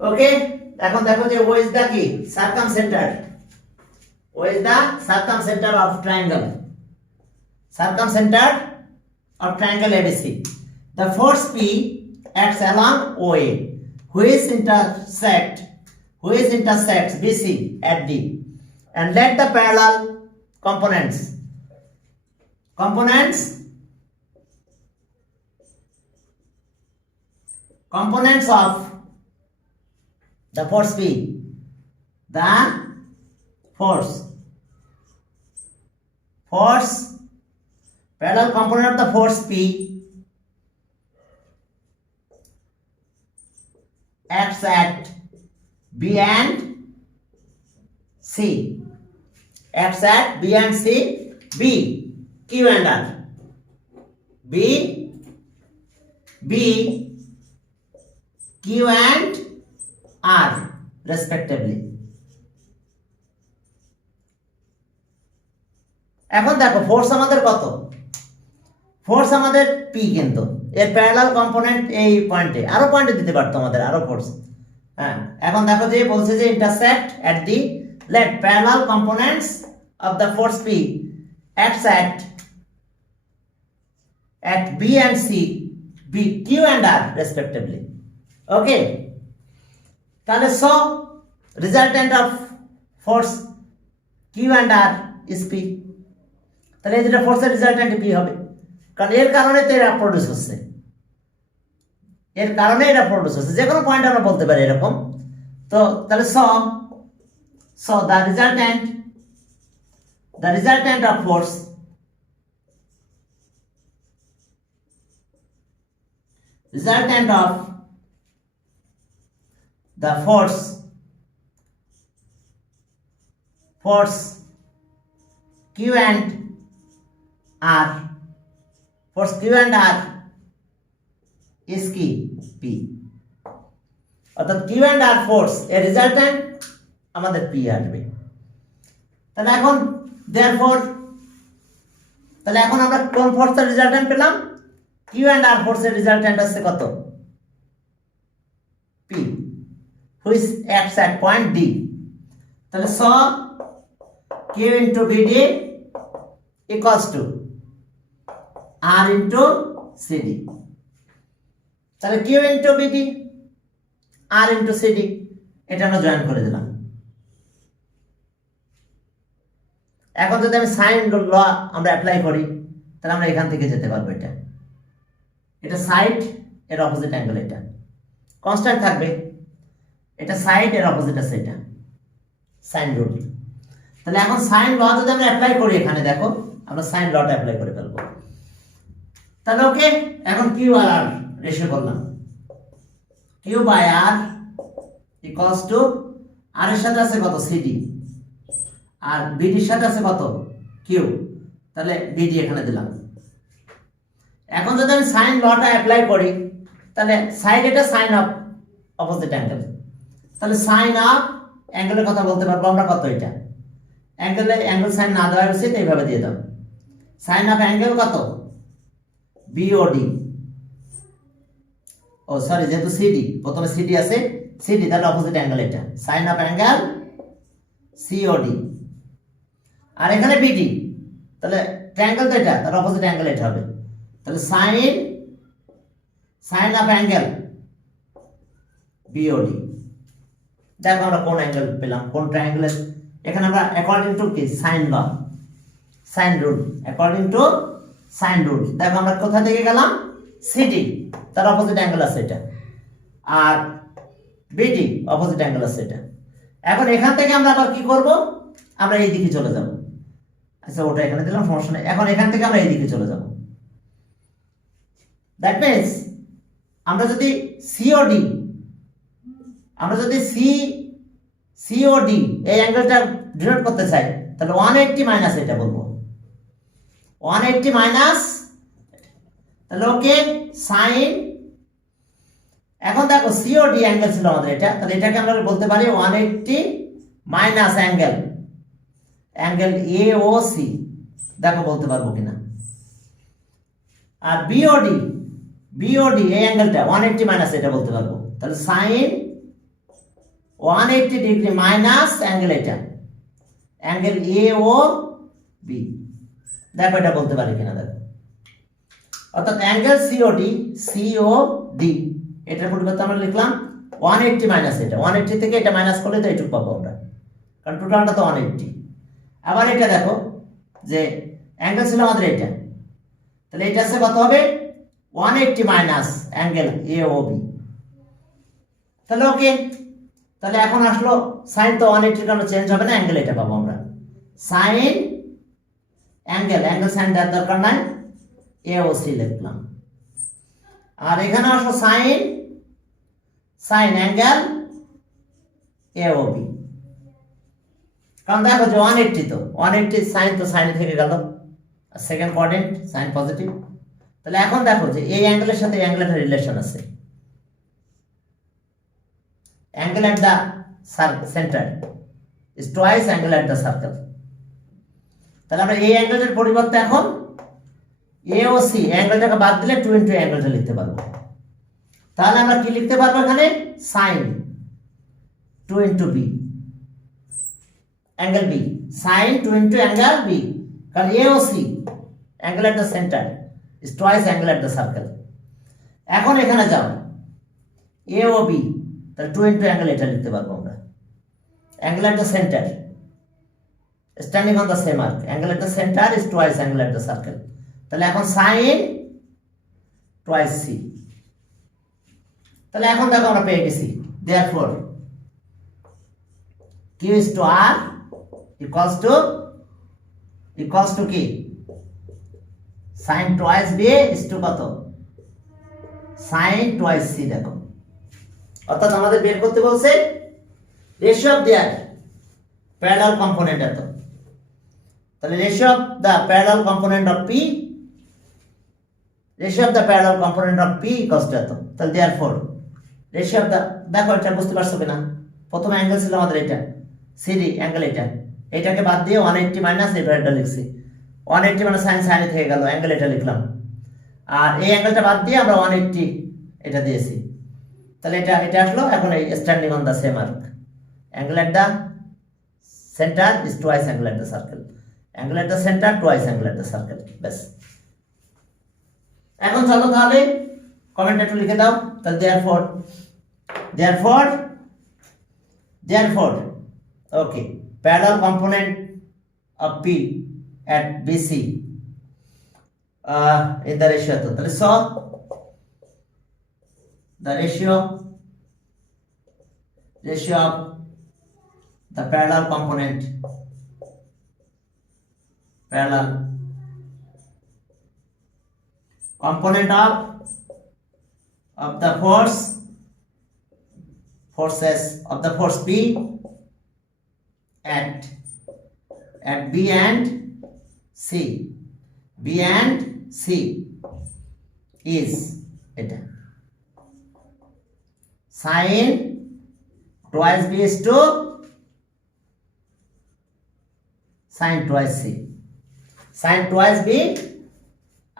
ওকে, এখন দেখো যে ও ইজ দা কি circumcentre, O is the circumcentre of triangle, circumcenter of triangle ABC. The force P acts along OA, which intersects BC at D, and let the parallel components of the force P, the force parallel component of the force P acts at B and C, acts at B and C, B, Q and R, B, Q and R respectively. এখন দেখো force আমাদের কত, force আমাদের P, কিন্তু এর parallel component এই পয়েন্টে, আরো পয়েন্টে দিতে পারতো আমাদের আরো ফোর্স। হ্যাঁ, এখন দেখো যে বলছে যে intersect at the, let parallel components of the force P acts at B and C, B, Q and R respectively. Okay, তাহলে so রিজাল্টেন্ট of force Q and R is P, তাহলে এই দুটো ফোর্সের রিজাল্টেন্ট P হবে, কারণ এর কারণে তো এরা প্রডিউস হচ্ছে, এর কারণে এরা প্রডিউস হচ্ছে, যে কোনো পয়েন্ট আমরা বলতে পারি এরকম। তো তাহলে so the রিজাল্টেন্ট of force Q and R, force Q and R is কি P, অর্থাৎ Q and R ফোর্স এর রিজাল্টেন্ট আমাদের P আসবে। তাহলে এখন therefore তাহলে এখন আমরা কোন ফোর্সের রিজাল্টেন্ট পেলাম, Q and R ফোর্সের রিজাল্টেন্ট আছে কত, P, which acts at point D। তাহলে so Q into BD equals to R into CD, তাহলে Q into BD R into CD এটা আমরা জয়েন করে দিলাম। এখন যদি আমি সাইন ল আমরা অ্যাপ্লাই করি, তাহলে আমরা এখান থেকে যেতে পারবো, এটা সাইড, এর অপোজিট অ্যাঙ্গেল, এটা কনস্ট্যান্ট থাকবে, এটা সাইড, এর অপোজিট আছে এটা সাইন রুল। তাহলে এখন সাইন ল যদি আমরা অ্যাপ্লাই করি, এখানে দেখো আমরা সাইন লটা অ্যাপ্লাই করে ফেলবো। তাহলে ওকে, এখন কিউ আর আর রেশিও করলাম, Q by R equals to R এর সাথে আছে কত সিডি, আর বিডির সাথে আছে কত কিউ, তাহলে বিডি এখানে দিলাম। এখন যদি আমি সাইন লটা অ্যাপ্লাই করি, তাহলে সাইড এটা সাইন অফ অপোজিট অ্যাঙ্গেল, তাহলে সাইন অফ অ্যাঙ্গেলের কথা বলতে পারবো আমরা কত, এটা অ্যাঙ্গেল সাইন না দেওয়া উচিত, এইভাবে দিয়ে দাও। সাইন অফ অ্যাঙ্গেল কত, বিওডি, ও সরি যেহেতু সিডি, প্রথমে সিডি আছে, সিডি তাহলে অপোজিট অ্যাঙ্গেল এটা, সাইন অফ অ্যাঙ্গেল সিওডি, আর এখানে বিডি, তাহলে ট্রায়াঙ্গেল তো এটা, তার অপোজিট অ্যাঙ্গেল এটা হবে, তাহলে সাইন অফ অ্যাঙ্গেল বিওডি। দেখো আমরা কোন অ্যাঙ্গেল পেলাম, কোন ট্রায়াঙ্গেলের, এখানে আমরা অ্যাকর্ডিং টু কি sine law, sine rule, according to sine rule, দেখো আমরা কোথা থেকে গেলাম, সিডি তার অপোজিট অ্যাঙ্গেল আছে এটা, আর বিডি অপোজিট অ্যাঙ্গেল আছে এটা। এখন এখান থেকে আমরা আবার কি করব, আমরা এই দিকে চলে যাব, আচ্ছা ওটা এখানে দিলাম, সমস্যা নেই। এখন এখান থেকে আমরা এই দিকে চলে যাব, দ্যাট মিন্স আমরা যদি সিওডি, এই অ্যাঙ্গেলটা ডিনোট করতে চাই, তাহলে 180 মাইনাস এটা বলবো, 180 মাইনাস, তাহলে ওকে সাইন, এখন দেখো সিওডি অ্যাঙ্গেল ছিল আমাদের এটা, তাহলে এটাকে আমরা বলতে পারি 180 মাইনাস অ্যাঙ্গেল এওসি, দেখো বলতে পারবো কিনা। আর বিওডি এই অ্যাঙ্গেলটা 180 মাইনাস এটা বলতে পারবো, তাহলে সাইন 180 ডিগ্রি মাইনাস অ্যাঙ্গেল এটা, অ্যাঙ্গেল এ ও বি। দেখো এটা বলতে পারি কিনা দেখো, অর্থাৎ অ্যাঙ্গেল সিওডি, সিওডি এটার পরিবর্তে আমরা লিখলাম 180 মাইনাস এটা, 180 থেকে এটা মাইনাস করলে তো এইটুকু পাবো আমরা, কারণ টোটালটা তো 180। আবার এটা দেখো যে অ্যাঙ্গেল ছিল আমাদের এটা, তাহলে এটা আছে কত হবে 180 minus angle A O B. তাহলে ওকে, তাহলে এখন আসলো সাইন তো 180 কারণে চেঞ্জ হবে না, অ্যাঙ্গেল এটা পাবো আমরা, সাইন অ্যাঙ্গেল, অ্যাঙ্গেল সাইন দেওয়ার দরকার নাই, এ ও সি লিখলাম। আর এখানে আসলো sine, sine angle A O B, কারণ দেখো যে 180 তো 180 সাইন তো সাইন থেকে গেল, আর সেকেন্ড কোয়াড্রেন্ট সাইন পজিটিভ। তাহলে এখন দেখো যে এই অ্যাঙ্গেলের সাথে অ্যাঙ্গেলের রিলেশন আছে, angle at the centre is twice angle at the circle. তাহলে আমরা এই অ্যাঙ্গেলের পরিবর্তে এখন এ ও সি অ্যাঙ্গেলটাকে বাদ দিলে 2 ইন্টু অ্যাঙ্গেলটা লিখতে পারবো। তাহলে আমরা কি লিখতে পারবো এখানে, sine 2 into B angle B, sine 2 into angle B, কারণ A O C angle at the centre is twice angle at the circle. এখন এখানে যাও এ ও বি, তাহলে 2 ইন্টু অ্যাঙ্গেল এটা লিখতে পারবো আমরা, angle at the centre standing on the same arc, angle at the centre is twice angle at the circle. তাহলে এখন সাইন টুয়াইস সি। তাহলে এখন দেখো আমরা পেয়ে গেছি, therefore Q is to R equals to কি, sine twice B is to কত, সাইন টুয়াইস সি। দেখো অর্থাৎ আমাদের বের করতে বলছে ratio of their parallel component এত, তাহলে ratio of the parallel component of P, ratio of the parallel component of P equals to এত। তাহলে দেয়ারফর রেশিও অফ দ্য, দেখো এটা বুঝতে পারছো কিনা, প্রথম অ্যাঙ্গেল ছিল আমাদের এটা সিডি অ্যাঙ্গেল, এটাকে বাদ দিয়ে 180 মাইনাস এটা লিখছি, 180 মানে সাইন সাইনে থেকে গেল, অ্যাঙ্গেল এটা লিখলাম, আর এই অ্যাঙ্গেলটা বাদ দিয়ে আমরা 180 এটা দিয়েছি। তাহলে এটা আসলো এখন এই standing on the same arc, angle at the centre is twice angle at the circle, angle at the centre twice angle at the circle. ব্যাস, এখন চলো তাহলে কমেন্ট একটু লিখে দাও। তাহলে therefore okay, parallel component of P at BC in the ratio to, তাহলে so the ratio of the parallel component of the forces of the force P at B and C is এটা sin twice B is to sin twice C, sin twice B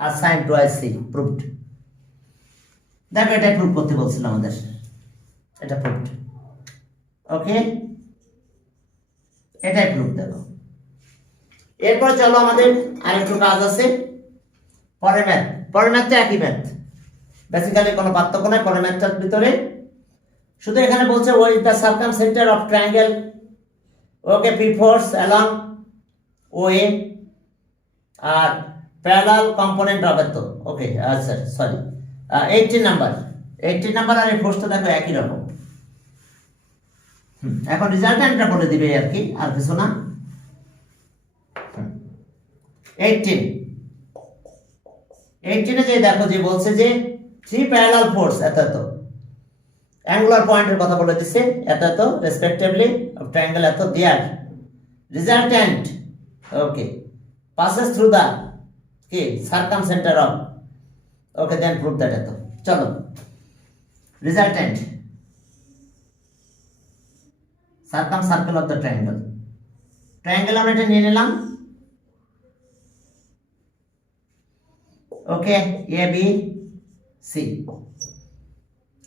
R sin twice C proved। দেখো এটা prove করতে বলছিল আমাদের, এটা proved. ওকে, এটাই prove. দেখো এরপর চলো আমাদের আরেকটু কাজ আছে, পরের ম্যাথটা একই ম্যাথ, বেসিক্যালি কোনো পার্থক্য নাই পরের ম্যাথটার ভিতরে, শুধু এখানে বলছে ওই the circumcentre of triangle okay P force along O A আর প্যারালাল কম্পোনেন্ট হবে তো। ওকে আচ্ছা সরি, 18 নাম্বার আর এই ফোর্সটা দেখো একই রকম। এখন রেজাল্টটা বলে দিবে আর কি, আর কিছু না। 18 যে দেখো যে বলছে যে 3 প্যারালাল ফোর্স এত অ্যাঙ্গুলার পয়েন্টের কথা বলে দিছে এত রেসপেক্টিভলি অফ ট্রায়াঙ্গেল এত দেয়ার রিজাল্টেন্ট ওকে passes through the circumcenter of, okay then prove that এত। চলো resultant circumcircle of the triangle আমরা এটা নিয়ে নিলাম। ওকে এ বি সি,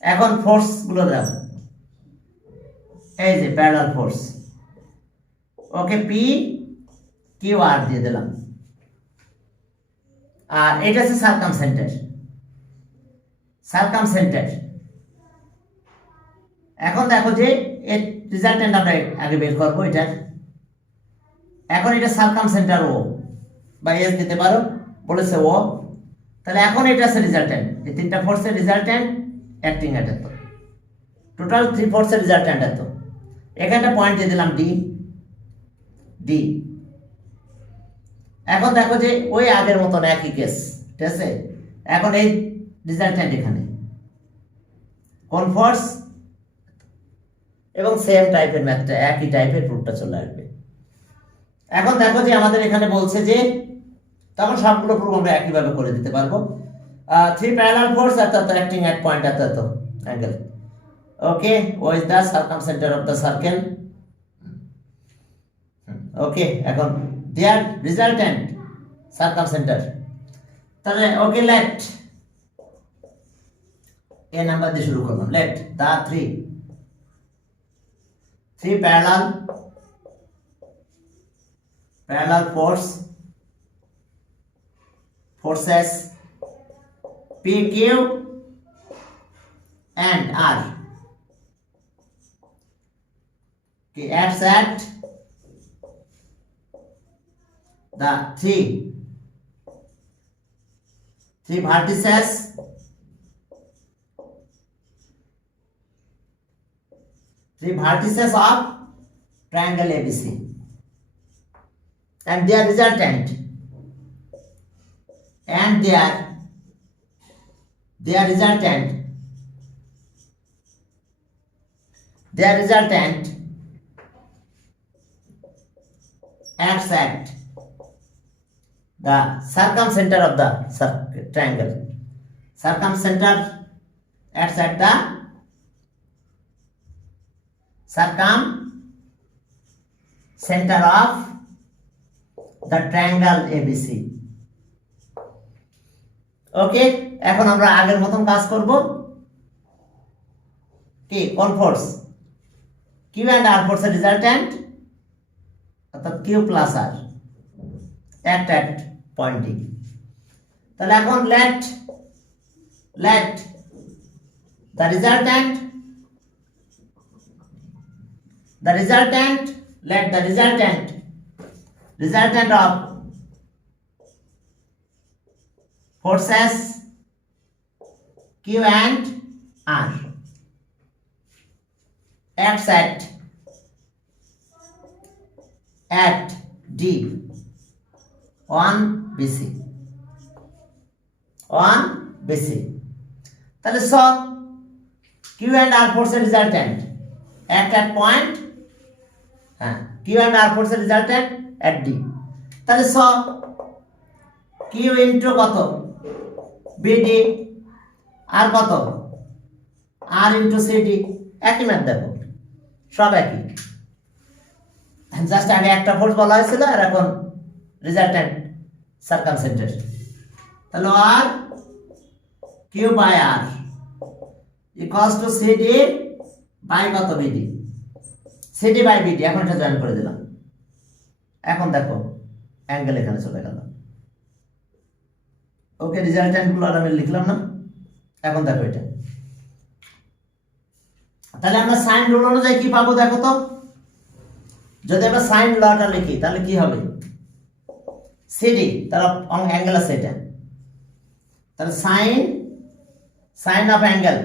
এখন ফোর্স গুলো দাও, এই যে প্যারালাল ফোর্স, ওকে পি কিউ আর দিয়ে দিলাম, আর এটা হচ্ছে সার্কামসেন্টার। এখন দেখো যে এর রেজাল্টেন্ট আমরা আগে বের করবো এটা। এখন এটা সার্কামসেন্টার ও বা এস দিতে পারো, বলেছে ও, তাহলে এখন এটা আছে রেজাল্টেন্ট, এই তিনটা ফোর্সের রেজাল্টেন্ট অ্যাক্টিং এট এত, টোটাল 3 ফোর্সের রেজাল্টেন্ট এত। এখানে একটা পয়েন্ট দিয়ে দিলাম ডি। এখন দেখো যে ওই আগের মতন একই কেস, ঠিক আছে। এখন এই রেজাল্টেন্ট এখানে কোন ফোর্স, এবং সেম টাইপের ম্যাথটা, একই টাইপের প্রুফটা চলে আসবে। এখন দেখো যে আমাদের এখানে বলছে যে, তখন সবগুলো প্রুফ আমরা একইভাবে করে দিতে পারবো। 3 প্যারালাল ফোর্স এত অ্যাক্টিং এট পয়েন্ট এত angle, okay, O is the circumcentre of the circle, okay. এখন দেয়ার রেজাল্টেন্ট সার্কামসেন্টার, তাহলে ওকে লেট এ নাম্বার দিয়ে শুরু করলাম, late the 3 parallel forces PQ and R acts at the three vertices of triangle ABC, and their resultant acts at the circumcenter of the triangle. Circumcenter acts at the circumcenter of the triangle ABC. ওকে, এখন আমরা আগের মতন কাজ করব। কি কোন force, Q and আর ফোর্সের resultant, অর্থাৎ কিউ প্লাস আর অ্যাক্ট এট পয়েন্ট ডি। তাহলে এখন let the resultant of forces Q and R acts at D on BC. তাহলে so Q and R forces resultant act at point, Q and R forces resultant at D। তাহলে so Q into কত BD, আর কত R into CD, একই math দেখো, সব একই, just আগে একটা ফোর্স বলা হয়েছিল আর এখন রেজাল্টেন্ট সার্কামসেন্টার। তাহলে আর Q by R equals to CD by কত বিডি, সিডি বাই বিডি। এখন এটা জয়েন করে দিলাম। এখন দেখো অ্যাঙ্গেল এখানে চলে গেল, ওকে। রেজাল্টেন্ট গুলো আমি লিখলাম না। এখন দেখো এটা, তাহলে আমরা সাইন রুল অনুযায়ী কি পাবো দেখো তো। যদি আমরা সাইন লটা লিখি তাহলে কি হবে, সিডি তার অ্যাঙ্গেল আছে এটা, তাহলে সাইন অফ অ্যাঙ্গেল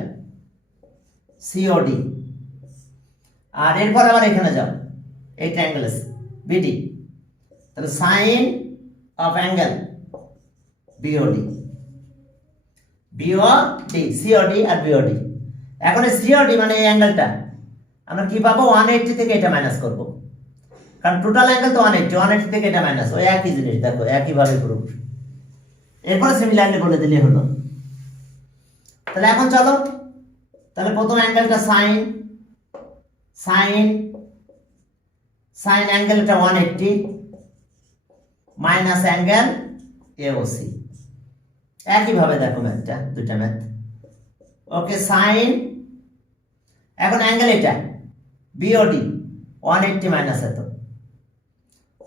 সিওডি, আর এরপর আবার এখানে যাও, এইটা অ্যাঙ্গেল আছে বিডি, তাহলে sine of angle BOD, COD আর বিওডি। এখন এই সিওডি মানে এই অ্যাঙ্গেলটা আমরা কি পাবো, 180 থেকে এটা মাইনাস করব, কারণ টোটাল অ্যাঙ্গেল তো 180 থেকে এটা মাইনাস, ওই একই জিনিস দেখো, একইভাবে প্রুফ। এরপরে সিমিলারলি বলে দিলে হলো। তাহলে এখন চলো, তাহলে প্রথম অ্যাঙ্গেলটা সাইন অ্যাঙ্গেলটা 180 মাইনাস অ্যাঙ্গেল এওসি, একইভাবে দেখো ম্যাথটা, দুইটা ম্যাথ, ওকে। সাইন, এখন অ্যাঙ্গেল এটা বিওডি 180 মাইনাস এত,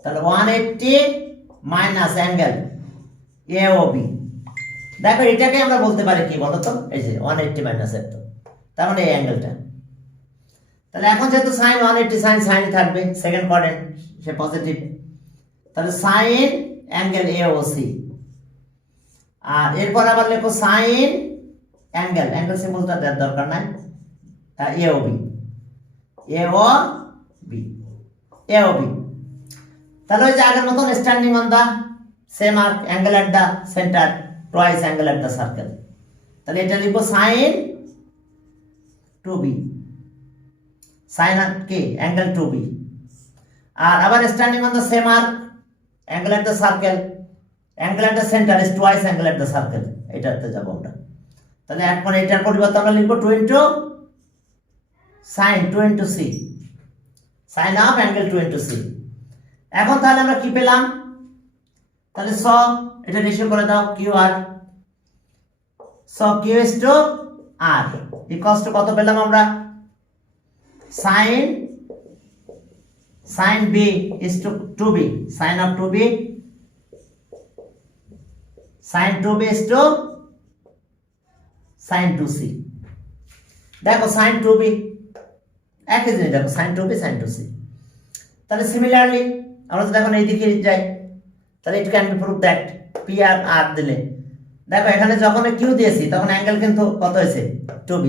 তাহলে 180 মাইনাস অ্যাঙ্গেল এওবি। দেখো এটাকে আমরা বলতে পারি কি বলতো, এই যে 180 মাইনাস এত, তার মানে এই অ্যাঙ্গেলটা। তাহলে এখন যেহেতু সাইন 180, সাইনই থাকবে, সেকেন্ড কোয়াড্রেন্ট সে পজিটিভ, তাহলে সাইন অ্যাঙ্গেল এওসি। আর এরপর আবার লেখো সাইন অ্যাঙ্গেল সিম্বলটা দেওয়ার দরকার নাই, এওবি এওবি। তাহলে ওই যে আগের মতন standing on the same arc, angle at the centre, twice angle at the circle. তাহলে এটা লিখবো সাইন 2b, সাইন আর কি অ্যাঙ্গেল 2b। আর আবার standing on the same arc, angle at the circle, angle at the centre is twice angle at the circle. এটাতে যাবো আমরা। তাহলে এখন এটার পরিবর্তে আমরা লিখবো 2 into sine 2 into C, sine of angle 2 into C. এখন তাহলে আমরা কি পেলাম, তাহলে স এটা রেশিও করে দাও, কিউ আর, স Q is to R equals to কত পেলাম আমরা, sine B is to 2b, sine of 2b, sine 2b is to sine 2c। দেখো সাইন 2b একই জিনিস, দেখো সাইন 2b সাইন 2c। তাহলে সিমিলারলি আমরা যদি এখন এইদিকে যাই, তাহলে it can be prove that P R আর দিলে, দেখো এখানে যখন কিউ দিয়েছি তখন অ্যাঙ্গেল কিন্তু কত হয়েছে 2b,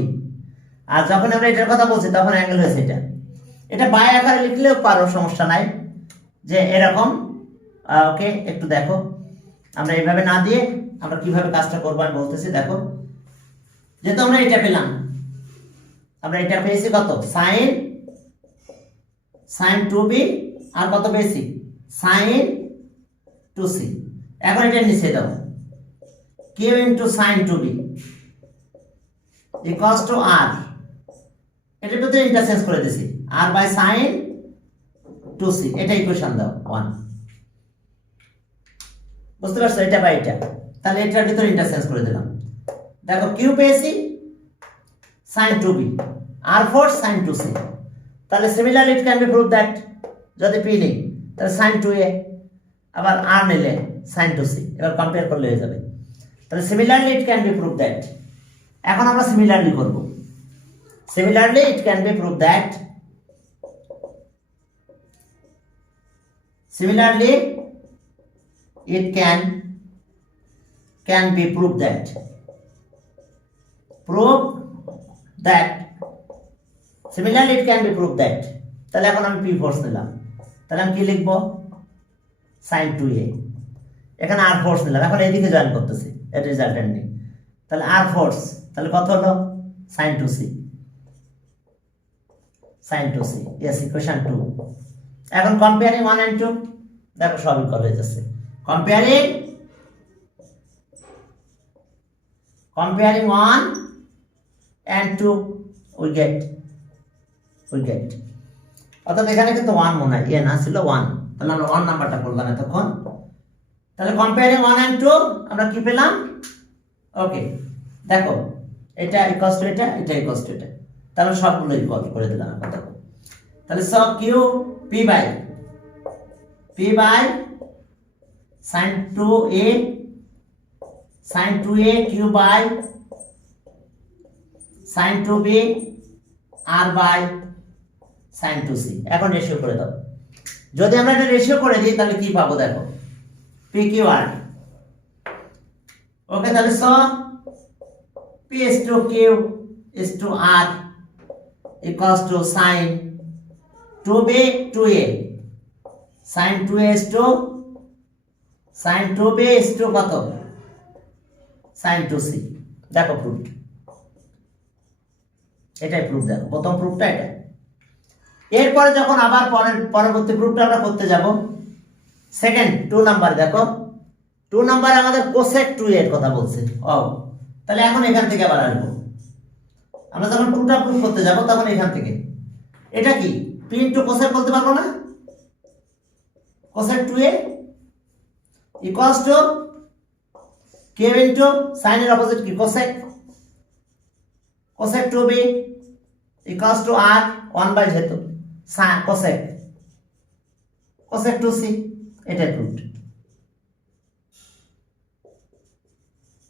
আর যখন আমরা এটার কথা বলছি তখন অ্যাঙ্গেল হয়েছে এটা। এটা বাই আকারে লিখলেও পারো, সমস্যা নাই, যে এরকম। ওকে, একটু দেখো আমরা এইভাবে না দিয়ে আমরা কিভাবে কাজটা করবো আমি বলতেছি। দেখো যেহেতু আমরা এটা পেলাম, আমরা এটা পেয়েছি কত, সাইন 2b, আর কত পেয়েছি সাইন 2c। এখন এটা নিচে দাও, Q into sine 2b equals to R, এটা তো ইন্টারচেঞ্জ করে দিছি, আর বাই সাইন 2c, এটা ইকুয়েশন দাও 1। বুঝতে পারছো, এটা বাই এটা, তাহলে এটার ভিতরে ইন্টারচেঞ্জ করে দিলাম। দেখো কিউ পেয়েছি sign 2b, R for sine 2c। তাহলে similarly it can be prove that, যদি পি নেই তাহলে সাইন 2a, আবার আর নিলে সাইন 2c, এবার কম্পেয়ার করলে হয়ে যাবে। তাহলে similarly it can be prove that. এখন আমরা সিমিলারলি করব, similarly it can be prove that, similarly it can be prove that, prove that, similarly it can be proved that। তাহলে এখন আমি পি ফোর্স নিলাম, তাহলে আমি কি লিখবো, সাইন 2a, এখানে আর ফোর্স নিলাম, এখন এইদিকে জয়েন করতেছি, এর রেজাল্টেন্ট নেই, তাহলে আর ফোর্স, তাহলে কত হলো সাইন 2c, ইয়েস ইকুয়েশন 2। এখন কম্পেয়ারিং 1 and 2, দেখো সব ইকুয়াল হয়ে যাচ্ছে। কম্পেয়ারিং 1 and 2 we get, অর্থাৎ এখানে কিন্তু 1 মনে হয়, না ছিল 1, তাহলে আমরা 1 নাম্বারটা করলাম এতক্ষণ। তাহলে কম্পেয়ারিং 1 and 2 আমরা কি পেলাম, ওকে দেখো এটা ইকুয়ালস টু এটা, এটা ইকুয়ালস টু এটা, তাহলে সবগুলো ইকুয়াল করে দিলাম এখন। দেখো তাহলে সব Q P by sine 2a, sine 2a Q by sine 2b R by sine 2c। এখন রেশিও করে দাও, যদি আমরা এটা রেশিও করে দিই তাহলে কি পাবো, দেখো পি কিউ আর, ওকে। তাহলে so P is to Q is to R equals to sine 2b 2a, sine 2a is to sine 2b is to কত, সাইন 2c। দেখো প্রুফ, এটাই প্রুফ, দেখো প্রথম প্রুফটা এটা। এরপরে যখন আবার পরবর্তী প্রুফটা আমরা করতে যাব, সেকেন্ড 2 নাম্বার, দেখো 2 নাম্বারে আমাদের কোসেক 2 এর কথা বলছে। তাহলে এখন এখান থেকে আবার আসবো, আমরা যখন 2টা প্রুফ করতে যাব তখন এখান থেকে, এটা কি পি ইন্টু কোসেক বলতে পারবো না, cosec 2a equals to q into সাইনের অপোজিট কি, কোসেক 2b ইকুয়ালস টু আর 1 বাই যেহেতু কোসেক কোসেক টু সি, এটাই প্রুফড।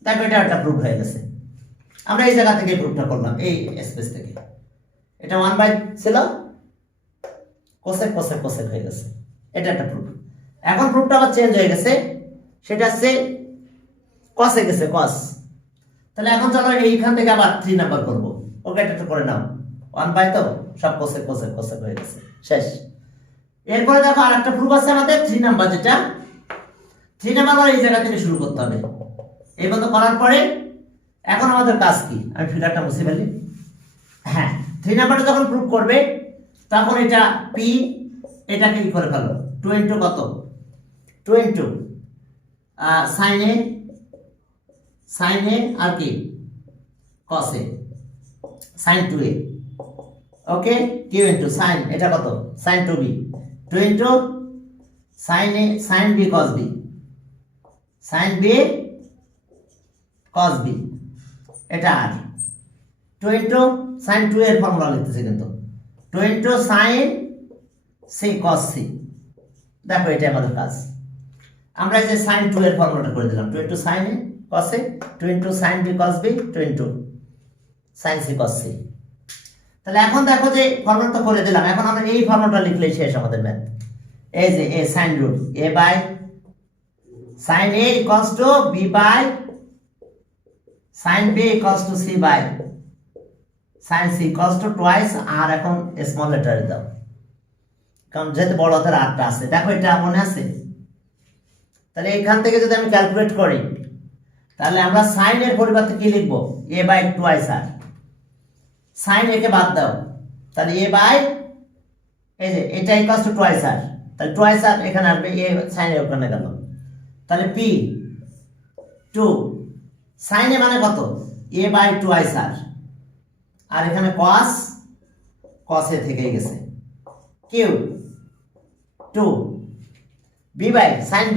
দেখো এটা একটা প্রুফ হয়ে গেছে। আমরা এই জায়গা থেকে প্রুফটা করলাম, এই স্পেস থেকে। এটা 1 বাই ছিল, কোসেক কোসেক কোসেক হয়ে গেছে, এটা একটা প্রুফ। এখন প্রুফটা আবার চেঞ্জ হয়ে গেছে, সেটা হচ্ছে কসে গেছে কস। তাহলে এখন চলো এইখান থেকে আবার 3 নাম্বার করব। ওকে, এটা করে নাও, 1 বাই তো সব কোসেক কোসেক কোসেক হয়ে গেছে, শেষ। এরপরে দেখো আর একটা প্রুফ আছে আমাদের 3 নাম্বার, যেটা 3 নাম্বার এই জায়গা থেকে শুরু করতে হবে। এই মতো করার পরে এখন আমাদের কাজ কি, আমি ফিগারটা মুছে ফেলি। হ্যাঁ, 3 নাম্বারটা যখন প্রুফ করবে তখন এটা পি, এটাকে কি করে ফেলো, 2 ইন্টু কত, 2 ইন্টু সাইন এ আর কি cos A, sine 2a। Okay, q into sine, এটা কত, sine 2b, 2 into sine b cos b, sine b cos b, এটা আর 2 ইন্টু সাইন 2 এর ফর্মুলা লিখতেছে কিন্তু 2 into sign c cos c। দেখো এটা আমাদের কাজ। আমরা যে সাইন 2 এর ফর্মুলাটা করে দিলাম, 2 into sign a cos a, 2 into sine b cos b, 2 into sign c cos c। তাহলে এখন দেখো যে ফর্মুলাটা করে দিলাম, এখন আমরা এই ফর্মুলাটা লিখলেই শেষ আমাদের ম্যাথ। এই যে a sin root a by sin a equals to b by sin b equals to c by sin c equals to twice আর এখন স্মল লেটারে দাও, কারণ যেহেতু বড় হাতের আটটা আছে। দেখো এটা মনে আছে? তাহলে এখান থেকে যদি আমি ক্যালকুলেট করি তাহলে আমরা sin এর পরিবর্তে কি লিখব, a by twice R. sin একে বাদ দাও, তাহলে a বাই এই যে এটা ইকুয়ালস টু টুয়াইস আর, তাহলে টুয়াইস আর এখানে আসবে, a sin এ ওখানে গেল, তাহলে p 2 sin এ মানে কত, a বাই টুয়াইস আর, আর এখানে cos এ থেকে গেছে, q 2 b by sin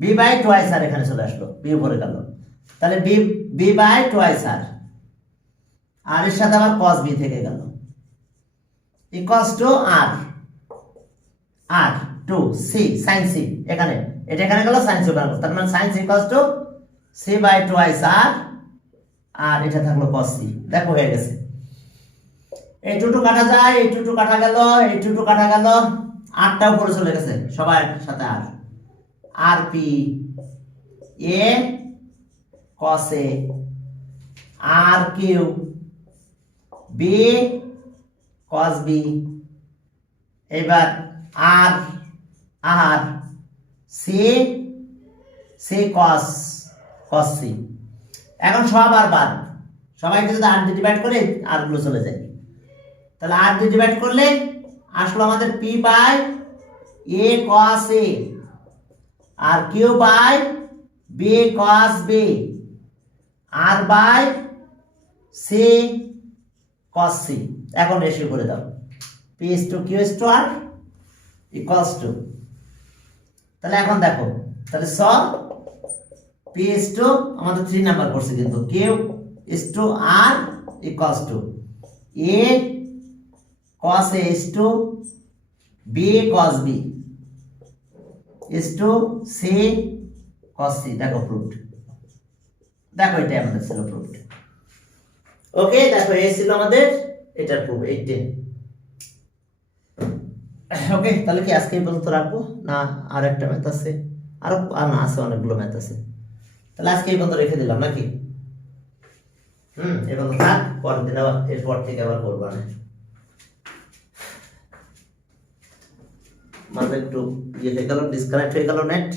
b by twice R এখানে চলে আসলো, b উপরে গেল, তাহলে b বাই টুয়াইস আর এর সাথে আবার cos b থেকে গেল, equals to r 2 c sin c, এখানে এটা এখানে গেল sin c গেল, তার মানে sin c equals to c by twice R এটা থাকলো cos c। দেখো হয়ে গেছে। এই 2 কাটা যায়, এই 2 কাটা গেল, এই 2 কাটা গেল, আরটা উপরে চলে গেছে সবার সাথে, আর পি এ cos a আর কিউ বি cos b, এবার আর সি cos c। এখন সব আর বাদ, সবাইকে যদি আর দিয়ে ডিভাইড করে আর গুলো চলে যায়, তাহলে আর দিয়ে ডিভাইড করলে আসলো আমাদের p by a cos a আর q by b cos b আর বাই c cos c। এখন রেশিও করে দাও, p is to q is to r equals to, তাহলে এখন দেখো, তাহলে p is to আমাদের 3 নাম্বার করছে কিন্তু, q is to r equals to a cos a is to b cos b is to c cos c। দেখো proofed, দেখো এটা আমাদের ছিল প্রুফড। ওকে, দেখো এই ছিল আমাদের এটার প্রুফ 18। ওকে, তাহলে কি আজকে এই পর্যন্ত রাখবো না আর একটা ম্যাথ আছে, আর না আছে, অনেকগুলো ম্যাথ আছে, তাহলে আজকে এই পর্যন্ত রেখে দিলাম নাকি? এই পর্যন্ত থাক, পরের দিন আবার এরপর থেকে আবার করবো না, মানে একটু ইয়ে হয়ে গেল, ডিসকানেক্ট হয়ে গেল নেট।